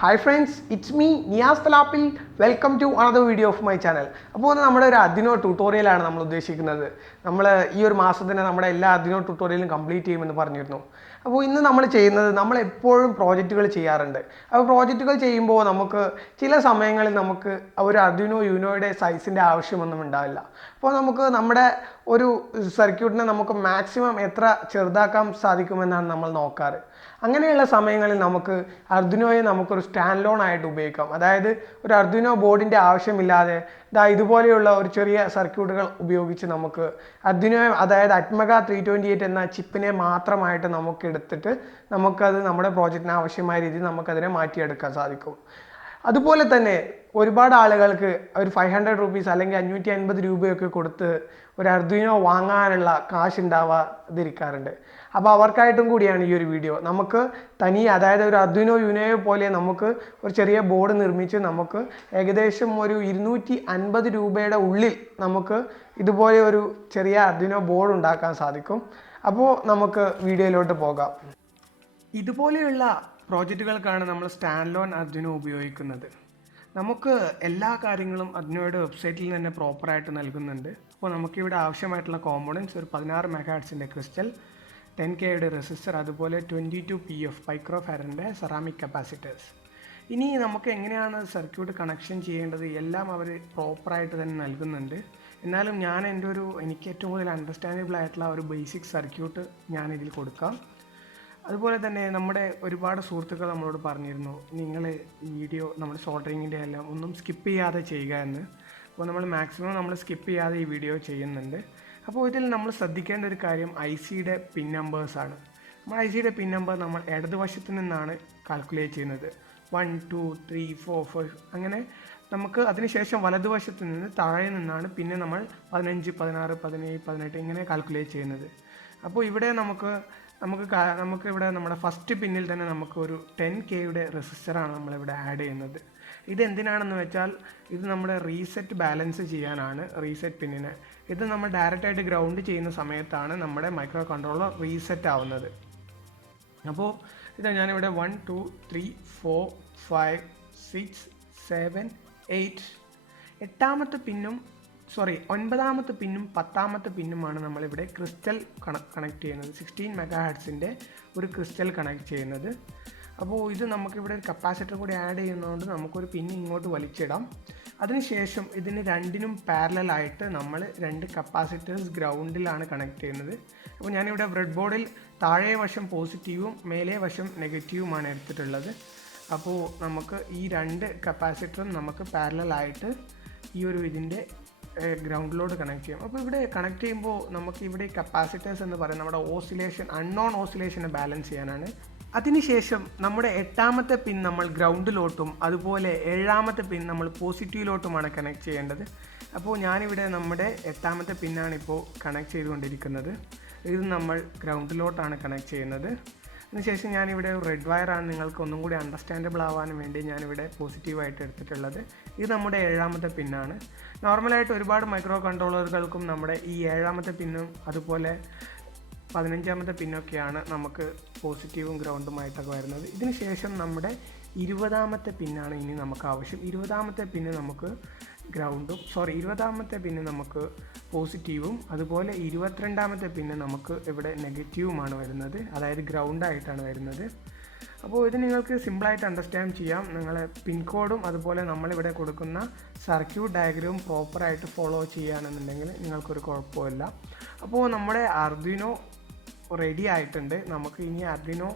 Hi friends, it's me Niyaz Talapil. Welcome to another video of my channel. അപ്പോൾ നമ്മുടെ ഒരു Arduino ട്യൂട്ടോറിയലാണ് നമ്മൾ ഉദ്ദേശിക്കുന്നത്. നമ്മൾ ഈ ഒരു മാസത്തിന് നമ്മുടെ എല്ലാ Arduino ട്യൂട്ടോറിയലും കംപ്ലീറ്റ് ചെയ്യുമെന്ന് പറഞ്ഞിരുന്നു. അപ്പോൾ ഇന്ന് നമ്മൾ ചെയ്യുന്നത് നമ്മൾ എപ്പോഴും പ്രോജക്റ്റുകൾ ചെയ്യാറുണ്ട്. അപ്പോൾ പ്രോജക്റ്റുകൾ ചെയ്യുമ്പോൾ നമുക്ക് ചില സമയങ്ങളിൽ നമുക്ക് ഒരു Arduino Unoയുടെ സൈസിന്റെ ആവശ്യമൊന്നും ഉണ്ടാവില്ല. അപ്പോൾ നമുക്ക് നമ്മുടെ ഒരു സർക്യൂട്ടിനെ നമുക്ക് മാക്സിമം എത്ര ചെറുതാക്കാൻ സാധിക്കുമെന്നാണ് നമ്മൾ നോക്കാറ്. അങ്ങനെയുള്ള സമയങ്ങളിൽ നമുക്ക് Arduinoയെ നമുക്കൊരു സ്റ്റാൻഡ് ലോൺ ആയിട്ട് ഉപയോഗിക്കാം. അതായത് ഒരു Arduino ബോർഡിൻ്റെ ആവശ്യമില്ലാതെ ഇതുപോലെയുള്ള ഒരു ചെറിയ സർക്യൂട്ടുകൾ ഉപയോഗിച്ച് നമുക്ക് Arduino, അതായത് Atmega 328 എന്ന ചിപ്പിനെ മാത്രമായിട്ട് നമുക്ക് എടുത്തിട്ട് നമുക്കത് നമ്മുടെ പ്രോജക്റ്റിന് ആവശ്യമായ രീതിയിൽ നമുക്കതിനെ മാറ്റിയെടുക്കാൻ സാധിക്കും. അതുപോലെ തന്നെ ഒരുപാട് ആളുകൾക്ക് ഒരു 500 റുപ്പീസ് അല്ലെങ്കിൽ 550 രൂപയൊക്കെ കൊടുത്ത് ഒരു Arduino വാങ്ങാനുള്ള കാശ് ഉണ്ടാവാതിരിക്കാറുണ്ട്. അപ്പോൾ അവർക്കായിട്ടും കൂടിയാണ് ഈ ഒരു വീഡിയോ. നമുക്ക് തനിയെ, അതായത് ഒരു Arduino Unoയെ പോലെ നമുക്ക് ഒരു ചെറിയ ബോർഡ് നിർമ്മിച്ച് നമുക്ക് ഏകദേശം ഒരു 250 രൂപയുടെ ഉള്ളിൽ നമുക്ക് ഇതുപോലെ ഒരു ചെറിയ Arduino ബോർഡ് ഉണ്ടാക്കാൻ സാധിക്കും. അപ്പോൾ നമുക്ക് വീഡിയോയിലോട്ട് പോകാം. ഇതുപോലെയുള്ള പ്രോജക്റ്റുകൾക്കാണ് നമ്മൾ സ്റ്റാൻഡ് ലോൺ Arduino ഉപയോഗിക്കുന്നത്. നമുക്ക് എല്ലാ കാര്യങ്ങളും Arduinoയുടെ വെബ്സൈറ്റിൽ തന്നെ പ്രോപ്പറായിട്ട് നൽകുന്നുണ്ട്. അപ്പോൾ നമുക്കിവിടെ ആവശ്യമായിട്ടുള്ള കോമ്പോണൻറ്റ്സ് ഒരു 16 മെഗാഹെർട്സിൻ്റെ ക്രിസ്റ്റൽ, 10Kയുടെ റെസിസ്റ്റർ, അതുപോലെ 22 PF മൈക്രോഫാരഡിൻ്റെ സെറാമിക് കപ്പാസിറ്റേഴ്സ്. ഇനി നമുക്ക് എങ്ങനെയാണ് സർക്യൂട്ട് കണക്ഷൻ ചെയ്യേണ്ടത് എല്ലാം അവർ പ്രോപ്പറായിട്ട് തന്നെ നൽകുന്നുണ്ട്. എന്നാലും ഞാൻ എനിക്ക് ഏറ്റവും കൂടുതൽ അണ്ടർസ്റ്റാൻഡബിൾ ആയിട്ടുള്ള ഒരു ബേസിക് സർക്യൂട്ട് ഞാൻ ഇതിൽ കൊടുക്കാം. അതുപോലെ തന്നെ നമ്മുടെ ഒരുപാട് സുഹൃത്തുക്കൾ നമ്മളോട് പറഞ്ഞിരുന്നു, നിങ്ങൾ വീഡിയോ നമ്മുടെ സോൾഡറിങ്ങിൻ്റെ എല്ലാം ഒന്നും സ്കിപ്പ് ചെയ്യാതെ ചെയ്യുക എന്ന്. അപ്പോൾ നമ്മൾ മാക്സിമം സ്കിപ്പ് ചെയ്യാതെ ഈ വീഡിയോ ചെയ്യുന്നുണ്ട്. അപ്പോൾ ഇതിൽ നമ്മൾ ശ്രദ്ധിക്കേണ്ട ഒരു കാര്യം ICയുടെ പിൻ നമ്പേഴ്സാണ്. നമ്മൾ ICയുടെ പിൻ നമ്പർ നമ്മൾ ഇടതുവശത്ത് നിന്നാണ് കാൽക്കുലേറ്റ് ചെയ്യുന്നത്. 1 2 3 4 5 അങ്ങനെ. നമുക്ക് അതിനുശേഷം വലതുവശത്ത് നിന്ന് താഴെ നിന്നാണ് പിന്നെ നമ്മൾ 15 16 17 18 ഇങ്ങനെ കാൽക്കുലേറ്റ് ചെയ്യുന്നത്. അപ്പോൾ ഇവിടെ നമുക്ക് ഇവിടെ നമ്മുടെ ഫസ്റ്റ് പിന്നിൽ തന്നെ നമുക്ക് ഒരു 10Kയുടെ റെസിസ്റ്ററാണ് നമ്മളിവിടെ ആഡ് ചെയ്യുന്നത്. ഇത് എന്തിനാണെന്ന് വെച്ചാൽ ഇത് നമ്മുടെ റീസെറ്റ് ബാലൻസ് ചെയ്യാനാണ്. റീസെറ്റ് പിന്നിനെ ഇത് നമ്മൾ ഡയറക്റ്റായിട്ട് ഗ്രൗണ്ട് ചെയ്യുന്ന സമയത്താണ് നമ്മുടെ മൈക്രോ കൺട്രോളർ റീസെറ്റ് ആവുന്നത്. അപ്പോൾ ഇത് ഞാനിവിടെ 1 2 3 4 5 6 7 8 9ാമത്തെ പിന്നും 10ാമത്തെ പിന്നുമാണ് നമ്മളിവിടെ ക്രിസ്റ്റൽ കണക്ട് ചെയ്യുന്നത്. 16 മെഗാഹെർട്സിൻ്റെ ഒരു ക്രിസ്റ്റൽ കണക്ട് ചെയ്യുന്നത്. അപ്പോൾ ഇത് നമുക്കിവിടെ ഒരു കപ്പാസിറ്റർ കൂടി ആഡ് ചെയ്യുന്നതുകൊണ്ട് നമുക്കൊരു പിൻ ഇങ്ങോട്ട് വലിച്ചിടാം. അതിനുശേഷം ഇതിന് രണ്ടിനും പാരലലായിട്ട് നമ്മൾ 2 കപ്പാസിറ്റേഴ്സ് ഗ്രൗണ്ടിലാണ് കണക്ട് ചെയ്യുന്നത്. അപ്പോൾ ഞാനിവിടെ ബ്രെഡ് ബോർഡിൽ താഴെ വശം പോസിറ്റീവും മേലേ വശം നെഗറ്റീവുമാണ് എടുത്തിട്ടുള്ളത്. അപ്പോൾ നമുക്ക് ഈ 2 കപ്പാസിറ്ററും നമുക്ക് പാരലലായിട്ട് ഈ ഒരു ഇതിൻ്റെ ഗ്രൗണ്ടിലോട്ട് കണക്ട് ചെയ്യാം. അപ്പോൾ ഇവിടെ കണക്ട് ചെയ്യുമ്പോൾ നമുക്ക് ഇവിടെ കപ്പാസിറ്റേഴ്സ് എന്ന് പറയുന്നത് നമ്മുടെ അൺനോൺ ഓസിലേഷനെ ബാലൻസ് ചെയ്യാനാണ്. അതിനുശേഷം നമ്മുടെ 8ാമത്തെ പിൻ നമ്മൾ ഗ്രൗണ്ടിലോട്ടും അതുപോലെ 7ാമത്തെ പിൻ നമ്മൾ പോസിറ്റീവിലോട്ടുമാണ് കണക്ട് ചെയ്യേണ്ടത്. അപ്പോൾ ഞാനിവിടെ നമ്മുടെ 8ാമത്തെ പിന്നാണ് ഇപ്പോൾ കണക്ട് ചെയ്തുകൊണ്ടിരിക്കുന്നത്. ഇത് നമ്മൾ ഗ്രൗണ്ടിലോട്ടാണ് കണക്ട് ചെയ്യുന്നത്. അതിനുശേഷം ഞാനിവിടെ റെഡ് വയറാണ് നിങ്ങൾക്ക് ഒന്നും കൂടി അണ്ടർസ്റ്റാൻഡബിൾ ആവാൻ വേണ്ടി ഞാനിവിടെ പോസിറ്റീവായിട്ട് എടുത്തിട്ടുള്ളത്. ഇത് നമ്മുടെ 7ാമത്തെ പിന്നാണ്. നോർമലായിട്ട് ഒരുപാട് മൈക്രോ കൺട്രോളറുകൾക്കും നമ്മുടെ ഈ 7ാമത്തെ പിന്നും അതുപോലെ 15ാമത്തെ പിന്നൊക്കെയാണ് നമുക്ക് പോസിറ്റീവും ഗ്രൗണ്ടുമായിട്ടൊക്കെ വരുന്നത്. ഇതിന് ശേഷം നമ്മുടെ 20ാമത്തെ പിന്നാണ് ഇനി നമുക്ക് ആവശ്യം. 20ാമത്തെ പിന്നെ നമുക്ക് ഗ്രൗണ്ടും 20ാമത്തെ പിന്നെ നമുക്ക് പോസിറ്റീവും അതുപോലെ 22ാമത്തെ പിന്നെ നമുക്ക് ഇവിടെ നെഗറ്റീവുമാണ് വരുന്നത്, അതായത് ഗ്രൗണ്ടായിട്ടാണ് വരുന്നത്. അപ്പോൾ ഇത് നിങ്ങൾക്ക് സിമ്പിളായിട്ട് അണ്ടർസ്റ്റാൻഡ് ചെയ്യാം. നിങ്ങളെ പിൻ കോഡും അതുപോലെ നമ്മളിവിടെ കൊടുക്കുന്ന സർക്യൂട്ട് ഡയഗ്രാമും പ്രോപ്പറായിട്ട് ഫോളോ ചെയ്യുകയാണെന്നുണ്ടെങ്കിൽ നിങ്ങൾക്കൊരു കുഴപ്പമില്ല. അപ്പോൾ നമ്മുടെ Arduino റെഡി ആയിട്ടുണ്ട്. നമുക്ക് ഇനി Arduino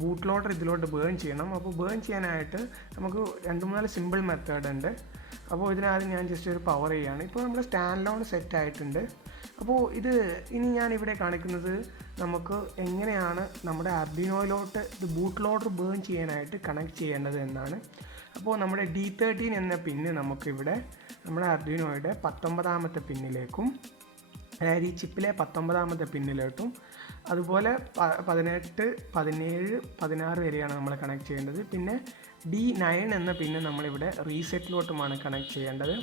ബൂട്ട് ലോഡർ ഇതിലോട്ട് ബേൺ ചെയ്യണം. അപ്പോൾ ബേൺ ചെയ്യാനായിട്ട് നമുക്ക് 2-3 സിമ്പിൾ മെത്തേഡ് ഉണ്ട്. അപ്പോൾ ഇതിനാദ്യം ഞാൻ ജസ്റ്റ് ഒരു പവർ ചെയ്യുകയാണ്. ഇപ്പോൾ നമ്മൾ സ്റ്റാൻഡ് ലോൺ സെറ്റ് ആയിട്ടുണ്ട്. അപ്പോൾ ഇനി ഞാനിവിടെ കാണിക്കുന്നത് നമുക്ക് എങ്ങനെയാണ് നമ്മുടെ Arduinoയിലോട്ട് ഇത് ബൂട്ട് ലോഡർ ബേൺ ചെയ്യാനായിട്ട് കണക്ട് ചെയ്യേണ്ടത് എന്നാണ്. അപ്പോൾ നമ്മുടെ D13 എന്ന പിന്ന് നമുക്കിവിടെ നമ്മുടെ Arduinoയുടെ 19ാമത്തെ പിന്നിലേക്കും, അതായത് ഈ ചിപ്പിലെ 19ാമത്തെ പിന്നിലോട്ടും അതുപോലെ 18 17 16 വരെയാണ് നമ്മൾ കണക്ട് ചെയ്യേണ്ടത്. പിന്നെ D9 എന്ന പിന്ന് നമ്മളിവിടെ റീസെറ്റിലോട്ടുമാണ് കണക്ട് ചെയ്യേണ്ടത്.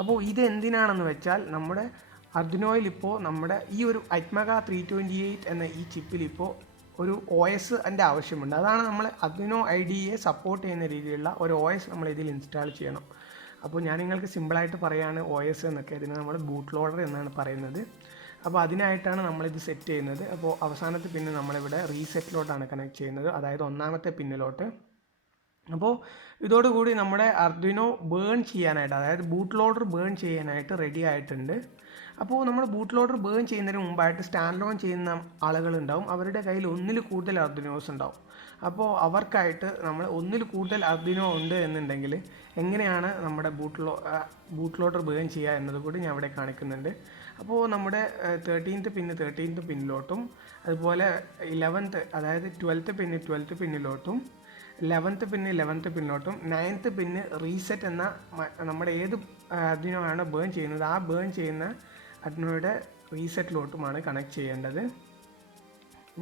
അപ്പോൾ ഇത് എന്തിനാണെന്ന് വെച്ചാൽ നമ്മുടെ Arduinoയിൽ ഇപ്പോൾ നമ്മുടെ ഈ ഒരു Atmega 328 എന്ന ഈ ചിപ്പിൽ ഇപ്പോൾ ഒരു OS ആവശ്യമുണ്ട്. അതാണ് നമ്മൾ Arduino IDE സപ്പോർട്ട് ചെയ്യുന്ന രീതിയിലുള്ള ഒരു OS നമ്മൾ ഇതിൽ ഇൻസ്റ്റാൾ ചെയ്യണം. അപ്പോൾ ഞാൻ നിങ്ങൾക്ക് സിമ്പിളായിട്ട് പറയുകയാണ് OS എന്നൊക്കെ. ഇതിന് നമ്മൾ ബൂട്ട് ലോഡർ എന്നാണ് പറയുന്നത്. അപ്പോൾ അതിനായിട്ടാണ് നമ്മളിത് സെറ്റ് ചെയ്യുന്നത്. അപ്പോൾ അവസാനത്തെ പിന്ന് നമ്മളിവിടെ റീസെറ്റിലോട്ടാണ് കണക്ട് ചെയ്യുന്നത്, അതായത് ഒന്നാമത്തെ പിന്നിലോട്ട്. അപ്പോൾ ഇതോടുകൂടി നമ്മുടെ Arduino ബേൺ ചെയ്യാനായിട്ട്, അതായത് ബൂട്ട് ലോഡർ ബേൺ ചെയ്യാനായിട്ട് റെഡി ആയിട്ടുണ്ട്. അപ്പോൾ നമ്മൾ ബൂട്ട് ലോഡർ ബേൺ ചെയ്യുന്നതിന് മുമ്പായിട്ട് സ്റ്റാൻഡ് ലോൺ ചെയ്യുന്ന ആളുകളുണ്ടാവും. അവരുടെ കയ്യിൽ ഒന്നിൽ കൂടുതൽ Arduinos ഉണ്ടാവും. അപ്പോൾ അവർക്കായിട്ട് നമ്മൾ ഒന്നിൽ കൂടുതൽ Arduino ഉണ്ട് എന്നുണ്ടെങ്കിൽ എങ്ങനെയാണ് നമ്മുടെ ബൂട്ട് ലോഡർ ബേൺ ചെയ്യുക എന്നത് കൂടി ഞാൻ ഇവിടെ കാണിക്കുന്നുണ്ട്. അപ്പോൾ നമ്മുടെ 13th പിന്നിലോട്ടും, അതുപോലെ 11th അതായത് 12th പിന്നിലോട്ടും, 11th പിന്നിലോട്ടും, 9th പിന്ന് റീസെറ്റ് എന്ന നമ്മുടെ ഏത് Arduino ആണ് ബേൺ ചെയ്യുന്നത് ആ ബേൺ ചെയ്യുന്ന Arduinoയുടെ റീസെറ്റിലോട്ടുമാണ് കണക്ട് ചെയ്യേണ്ടത്.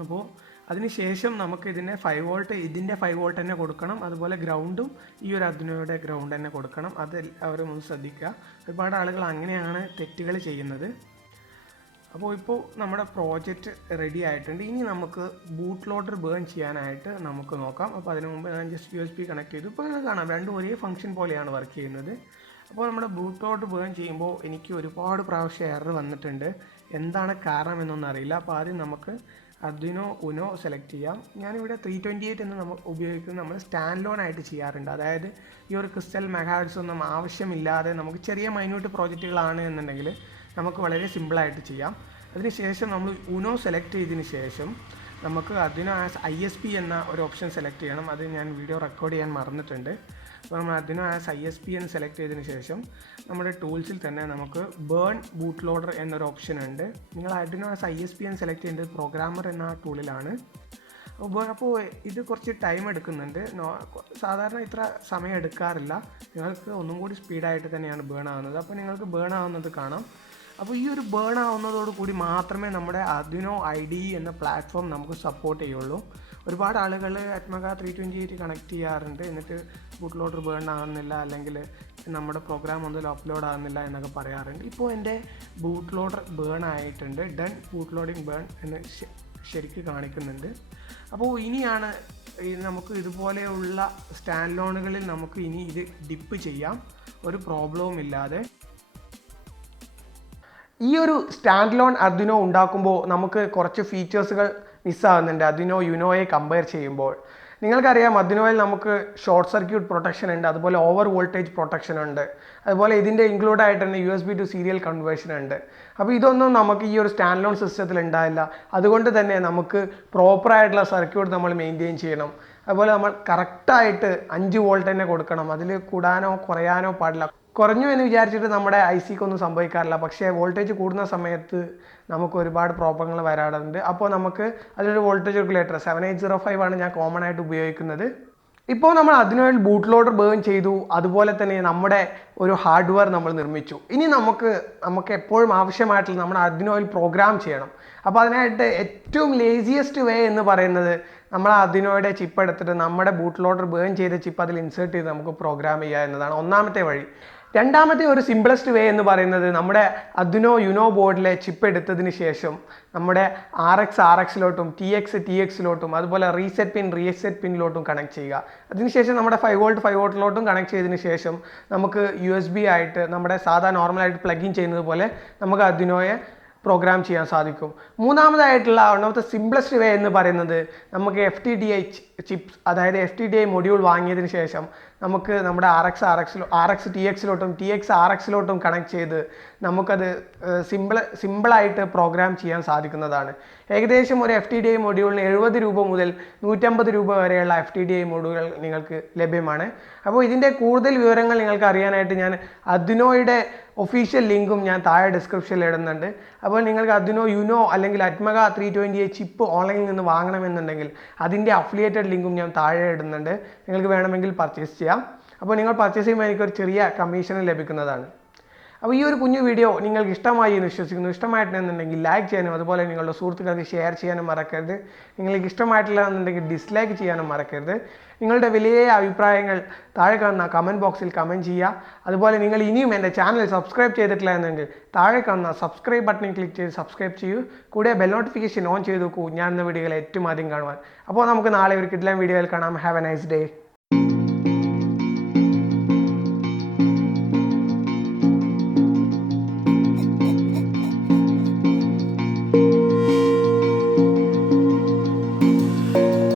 അപ്പോൾ അതിനുശേഷം നമുക്ക് ഇതിൻ്റെ 5 വോൾട്ട് ഇതിൻ്റെ 5 വോൾട്ട് തന്നെ കൊടുക്കണം. അതുപോലെ ഗ്രൗണ്ടും ഈ ഒരു Arduinoയുടെ ഗ്രൗണ്ട് തന്നെ കൊടുക്കണം. അത് എല്ലാവരും ഒന്ന് ശ്രദ്ധിക്കുക. ഒരുപാട് ആളുകൾ അങ്ങനെയാണ് തെറ്റുകൾ ചെയ്യുന്നത്. അപ്പോൾ ഇപ്പോൾ നമ്മുടെ പ്രോജക്റ്റ് റെഡി ആയിട്ടുണ്ട്. ഇനി നമുക്ക് ബൂട്ട് ലോഡർ ബേൺ ചെയ്യാനായിട്ട് നമുക്ക് നോക്കാം. അപ്പോൾ അതിന് മുമ്പ് ഞാൻ ജസ്റ്റ് USB കണക്ട് ചെയ്തു. ഇപ്പോൾ നിങ്ങൾക്ക് കാണാം രണ്ടും ഒരേ ഫംഗ്ഷൻ പോലെയാണ് വർക്ക് ചെയ്യുന്നത്. അപ്പോൾ നമ്മുടെ ബൂട്ട് ലോഡർ ബേൺ ചെയ്യുമ്പോൾ എനിക്ക് ഒരുപാട് പ്രാവശ്യം എറർ വന്നിട്ടുണ്ട്. എന്താണ് കാരണം എന്നൊന്നും അറിയില്ല. അപ്പോൾ ആദ്യം നമുക്ക് Arduino Uno സെലക്ട് ചെയ്യാം. ഞാനിവിടെ 328 എന്ന് നമ്മൾ ഉപയോഗിക്കുന്നത് നമ്മൾ സ്റ്റാൻഡ് ലോൺ ആയിട്ട് ചെയ്യാറുണ്ട്. അതായത് ഈ ഒരു ക്രിസ്റ്റൽ മെഗാഹെർട്സ് ഒന്നും ആവശ്യമില്ലാതെ നമുക്ക് ചെറിയ മൈന്യൂട്ട് പ്രോജക്റ്റുകളാണ് എന്നുണ്ടെങ്കിൽ നമുക്ക് വളരെ സിമ്പിളായിട്ട് ചെയ്യാം. അതിനുശേഷം നമ്മൾ Uno സെലക്ട് ചെയ്തതിന് ശേഷം നമുക്ക് Arduino ആസ് ISP എന്ന ഒരു ഓപ്ഷൻ സെലക്ട് ചെയ്യണം. അത് ഞാൻ വീഡിയോ റെക്കോർഡ് ചെയ്യാൻ മറന്നിട്ടുണ്ട്. അപ്പോൾ നമ്മൾ Arduino ആസ് ISP എന്ന് സെലക്ട് ചെയ്തതിന് ശേഷം നമ്മുടെ ടൂൾസിൽ തന്നെ നമുക്ക് ബേൺ ബൂട്ട് ലോഡർ എന്നൊരു ഓപ്ഷൻ ഉണ്ട്. നിങ്ങൾ Arduino ആസ് ISP എന്ന് സെലക്ട് ചെയ്യുന്നത് പ്രോഗ്രാമർ എന്ന ടൂളിലാണ്. അപ്പോൾ ഇത് കുറച്ച് ടൈം എടുക്കുന്നുണ്ട്. സാധാരണ ഇത്ര സമയം എടുക്കാറില്ല. നിങ്ങൾക്ക് ഒന്നും കൂടി സ്പീഡായിട്ട് തന്നെയാണ് ബേൺ ആവുന്നത്. അപ്പോൾ നിങ്ങൾക്ക് ബേൺ ആവുന്നത് കാണാം. അപ്പോൾ ഈ ഒരു ബേൺ ആവുന്നതോട് കൂടി മാത്രമേ നമ്മുടെ Arduino IDE എന്ന പ്ലാറ്റ്ഫോം നമുക്ക് സപ്പോർട്ട് ചെയ്യുള്ളൂ. ഒരുപാട് ആളുകൾ Atmega 328 കണക്ട് ചെയ്യാറുണ്ട്, എന്നിട്ട് ബൂട്ട് ലോഡർ ബേൺ ആകുന്നില്ല, അല്ലെങ്കിൽ നമ്മുടെ പ്രോഗ്രാം ഒന്നും അപ്ലോഡ് ആകുന്നില്ല എന്നൊക്കെ പറയാറുണ്ട്. ഇപ്പോൾ എൻ്റെ ബൂട്ട് ലോഡർ ബേൺ ആയിട്ടുണ്ട്. ഡൺ ബൂട്ട് ലോഡിങ് ബേൺ എന്ന് ശരിക്ക് കാണിക്കുന്നുണ്ട്. അപ്പോൾ ഇനിയാണ് നമുക്ക് ഇതുപോലെയുള്ള സ്റ്റാൻഡ് ലോണുകളിൽ നമുക്ക് ഇനി ഇത് ഡിപ്പ് ചെയ്യാം ഒരു പ്രോബ്ലവും ഇല്ലാതെ. ഈ ഒരു സ്റ്റാൻഡ് ലോൺ Arduino ഉണ്ടാക്കുമ്പോൾ നമുക്ക് കുറച്ച് ഫീച്ചേഴ്സുകൾ മിസ്സാകുന്നുണ്ട് Arduino Unoയെ കമ്പയർ ചെയ്യുമ്പോൾ. നിങ്ങൾക്കറിയാം Arduinoയിൽ നമുക്ക് ഷോർട്ട് സർക്യൂട്ട് പ്രൊട്ടക്ഷൻ ഉണ്ട്, അതുപോലെ ഓവർ വോൾട്ടേജ് പ്രൊട്ടക്ഷൻ ഉണ്ട്, അതുപോലെ ഇതിൻ്റെ ഇൻക്ലൂഡ് ആയിട്ട് തന്നെ USB to സീരിയൽ കൺവേർഷൻ ഉണ്ട്. അപ്പോൾ ഇതൊന്നും നമുക്ക് ഈ ഒരു സ്റ്റാൻഡ് ലോൺ സിസ്റ്റത്തിൽ ഉണ്ടാവില്ല. അതുകൊണ്ട് തന്നെ നമുക്ക് പ്രോപ്പറായിട്ടുള്ള സർക്യൂട്ട് നമ്മൾ മെയിൻറ്റെയിൻ ചെയ്യണം. അതുപോലെ നമ്മൾ കറക്റ്റായിട്ട് 5 വോൾട്ട് തന്നെ കൊടുക്കണം. അതിൽ കൂടാനോ കുറയാനോ പാടില്ല. കുറഞ്ഞു എന്ന് വിചാരിച്ചിട്ട് നമ്മുടെ ICക്ക് ഒന്നും സംഭവിക്കാറില്ല. പക്ഷേ വോൾട്ടേജ് കൂടുന്ന സമയത്ത് നമുക്ക് ഒരുപാട് പ്രോബ്ലങ്ങൾ വരാറുണ്ട്. അപ്പോൾ നമുക്ക് അതിലൊരു വോൾട്ടേജ് റെഗുലേറ്റർ 7805 ആണ് ഞാൻ കോമൺ ആയിട്ട് ഉപയോഗിക്കുന്നത്. ഇപ്പോൾ നമ്മൾ Arduinoയിൽ ബൂട്ട് ലോഡർ ബേൺ ചെയ്തു, അതുപോലെ തന്നെ നമ്മുടെ ഒരു ഹാർഡ്വെയർ നമ്മൾ നിർമ്മിച്ചു. ഇനി നമുക്ക് എപ്പോഴും ആവശ്യമായിട്ടുള്ള നമ്മുടെ Arduinoയിൽ പ്രോഗ്രാം ചെയ്യണം. അപ്പോൾ അതിനായിട്ട് ഏറ്റവും ലേസിയസ്റ്റ് വേ എന്ന് പറയുന്നത് നമ്മൾ Arduinoയുടെ ചിപ്പ് എടുത്തിട്ട് നമ്മുടെ ബൂട്ട് ലോഡർ ബേൺ ചെയ്ത ചിപ്പ് അതിൽ ഇൻസേർട്ട് ചെയ്ത് നമുക്ക് പ്രോഗ്രാം ചെയ്യുക എന്നതാണ് ഒന്നാമത്തെ വഴി. രണ്ടാമത്തെ ഒരു സിംപ്ലസ്റ്റ് വേ എന്ന് പറയുന്നത് നമ്മുടെ Arduino Uno ബോർഡിലെ ചിപ്പ് എടുത്തതിന് ശേഷം നമ്മുടെ RXലോട്ടും TXലോട്ടും അതുപോലെ റീസെറ്റ് പിന്നിലോട്ടും കണക്ട് ചെയ്യുക. അതിനുശേഷം നമ്മുടെ 5 വോൾട്ടിലോട്ടും കണക്ട് ചെയ്തതിന് ശേഷം നമുക്ക് USB ആയിട്ട് നമ്മുടെ സാധാ നോർമലായിട്ട് പ്ലഗ് ഇൻ ചെയ്യുന്നത് പോലെ നമുക്ക് Arduinoയെ പ്രോഗ്രാം ചെയ്യാൻ സാധിക്കും. മൂന്നാമതായിട്ടുള്ള ഒന്നാമത്തെ സിംപ്ലസ്റ്റ് വേ എന്ന് പറയുന്നത് നമുക്ക് FTDI ചിപ്സ്, അതായത് FTDI മൊഡ്യൂൾ വാങ്ങിയതിന് ശേഷം നമുക്ക് നമ്മുടെ RX TXലോട്ടും TX RXലോട്ടും കണക്ട് ചെയ്ത് നമുക്കത് സിമ്പിളായിട്ട് പ്രോഗ്രാം ചെയ്യാൻ സാധിക്കുന്നതാണ്. ഏകദേശം ഒരു FTDI മൊഡ്യൂളിന് 70 രൂപ മുതൽ 150 രൂപ വരെയുള്ള FTDI മൊഡ്യൂളുകൾ നിങ്ങൾക്ക് ലഭ്യമാണ്. അപ്പോൾ ഇതിൻ്റെ കൂടുതൽ വിവരങ്ങൾ നിങ്ങൾക്ക് അറിയാനായിട്ട് ഞാൻ Arduinoയുടെ ഒഫീഷ്യൽ ലിങ്കും ഞാൻ താഴെ ഡിസ്ക്രിപ്ഷനിൽ ഇടുന്നുണ്ട്. അപ്പോൾ നിങ്ങൾക്ക് Arduino Uno അല്ലെങ്കിൽ Atmega 328 ചിപ്പ് ഓൺലൈനിൽ നിന്ന് വാങ്ങണമെന്നുണ്ടെങ്കിൽ അതിൻ്റെ അഫിലിയേറ്റഡ് ലിങ്കും ഞാൻ താഴെ ഇടുന്നുണ്ട്. നിങ്ങൾക്ക് വേണമെങ്കിൽ പർച്ചേസ് ചെയ്യാം. അപ്പോൾ നിങ്ങൾ പർച്ചേസ് ചെയ്യുമ്പോൾ എനിക്കൊരു ചെറിയ കമ്മീഷൻ ലഭിക്കുന്നതാണ്. അപ്പോൾ ഈ ഒരു കുഞ്ഞു വീഡിയോ നിങ്ങൾക്ക് ഇഷ്ടമായി എന്ന് വിശ്വസിക്കുന്നു. ഇഷ്ടമായിട്ടുണ്ടെന്നുണ്ടെങ്കിൽ ലൈക്ക് ചെയ്യാനും അതുപോലെ നിങ്ങളുടെ സുഹൃത്തുക്കൾക്ക് ഷെയർ ചെയ്യാനും മറക്കരുത്. നിങ്ങൾക്ക് ഇഷ്ടമായിട്ടില്ല എന്നുണ്ടെങ്കിൽ ഡിസ്ലൈക്ക് ചെയ്യാനും മറക്കരുത്. നിങ്ങളുടെ വലിയ അഭിപ്രായങ്ങൾ താഴെ കാണുന്ന കമൻറ്റ് ബോക്സിൽ കമൻറ്റ് ചെയ്യുക. അതുപോലെ നിങ്ങൾ ഇനിയും എൻ്റെ ചാനൽ സബ്സ്ക്രൈബ് ചെയ്തിട്ടില്ല എന്നെങ്കിൽ താഴെ കാണുന്ന സബ്സ്ക്രൈബ് ബട്ടൺ ക്ലിക്ക് ചെയ്ത് സബ്സ്ക്രൈബ് ചെയ്യൂ. കൂടെ ബെൽ നോട്ടിഫിക്കേഷൻ ഓൺ ചെയ്ത് നോക്കൂ ഞാൻ എന്ന വീഡിയോകൾ ഏറ്റവും ആദ്യം കാണുവാൻ. അപ്പോൾ നമുക്ക് നാളെ ഒരു കിടിലൻ വീഡിയോയിൽ കാണാം. Have A nice day.